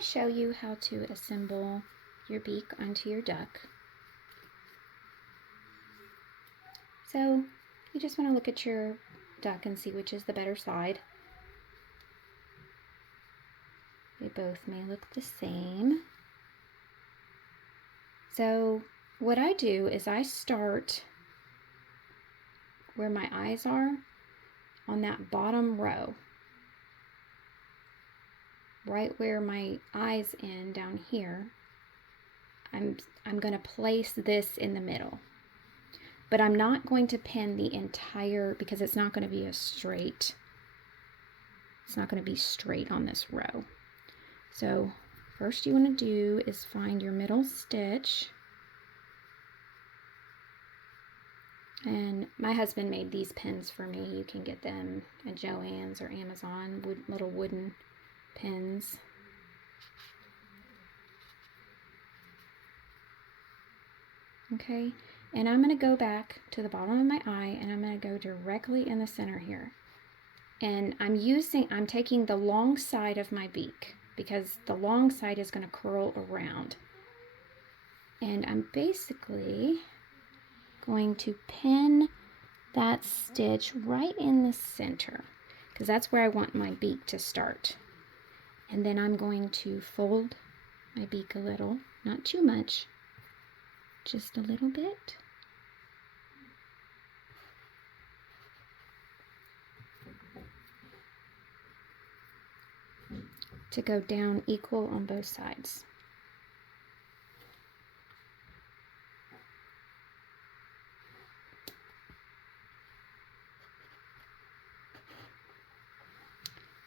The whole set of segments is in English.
to show you how to assemble your beak onto your duck. So you just want to look at your duck and see which is the better side. They both may look the same. So what I do is I start where my eyes are on that bottom row. Right where my eyes end down here, I'm going to place this in the middle. But I'm not going to pin the entire, because it's not going to be a straight, it's not going to be straight on this row. So first you want to do is find your middle stitch. And my husband made these pins for me. You can get them at Joann's or Amazon, little wooden pins. Okay, and I'm going to go back to the bottom of my eye and I'm going to go directly in the center here. And I'm taking the long side of my beak because the long side is going to curl around. And I'm basically going to pin that stitch right in the center because that's where I want my beak to start. And then I'm going to fold my beak a little, not too much, just a little bit. To go down equal on both sides.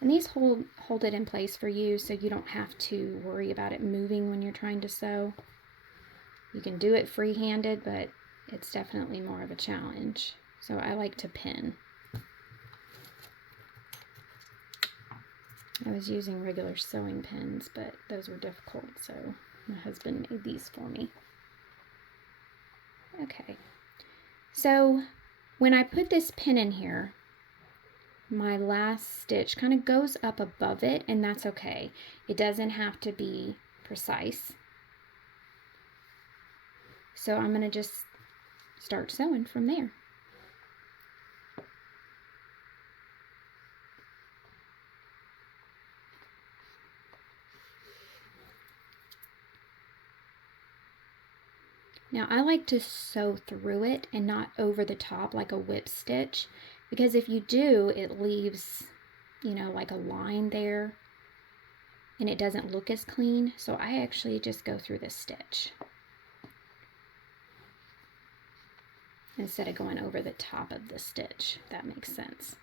And these hold it in place for you so you don't have to worry about it moving when you're trying to sew. You can do it free-handed, but it's definitely more of a challenge. So I like to pin. I was using regular sewing pins, but those were difficult, so my husband made these for me. Okay, so when I put this pin in here, my last stitch kind of goes up above it, and that's okay. It doesn't have to be precise. So I'm going to just start sewing from there. Now I like to sew through it and not over the top like a whip stitch, because if you do, it leaves, you know, like a line there and it doesn't look as clean. So I actually just go through this stitch instead of going over the top of the stitch, if that makes sense.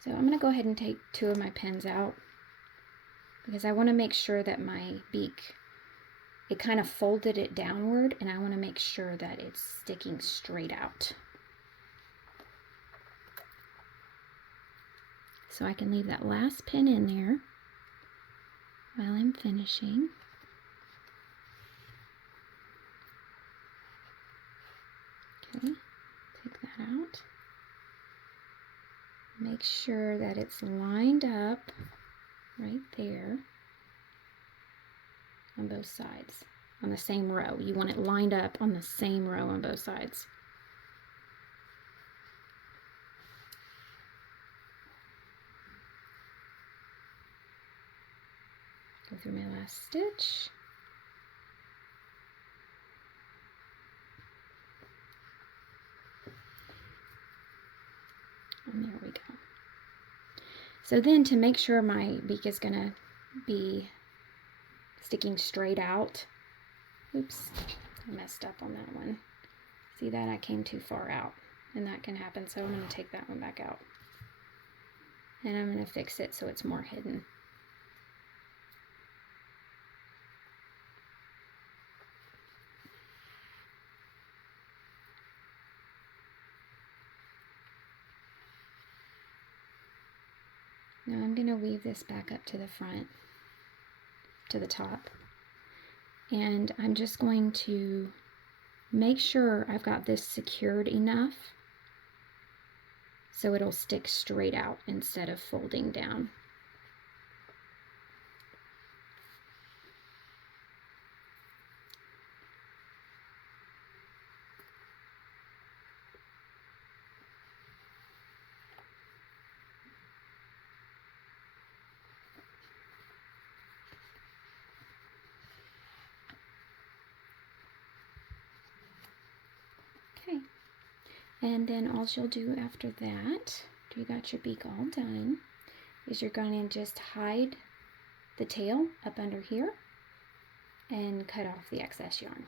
So I'm going to go ahead and take two of my pins out because I want to make sure that my beak, it kind of folded it downward, and I want to make sure that it's sticking straight out. So I can leave that last pin in there while I'm finishing. Okay, take that out. Make sure that it's lined up right there on both sides, on the same row. You want it lined up on the same row on both sides. Go through my last stitch. And there we go. So then, to make sure my beak is going to be sticking straight out, oops, I messed up on that one. See that? I came too far out, and that can happen, so I'm going to take that one back out. And I'm going to fix it so it's more hidden. Now I'm going to weave this back up to the front, to the top. And I'm just going to make sure I've got this secured enough so it'll stick straight out instead of folding down. Okay, and then all you'll do after that, after you got your beak all done, is you're going to just hide the tail up under here and cut off the excess yarn.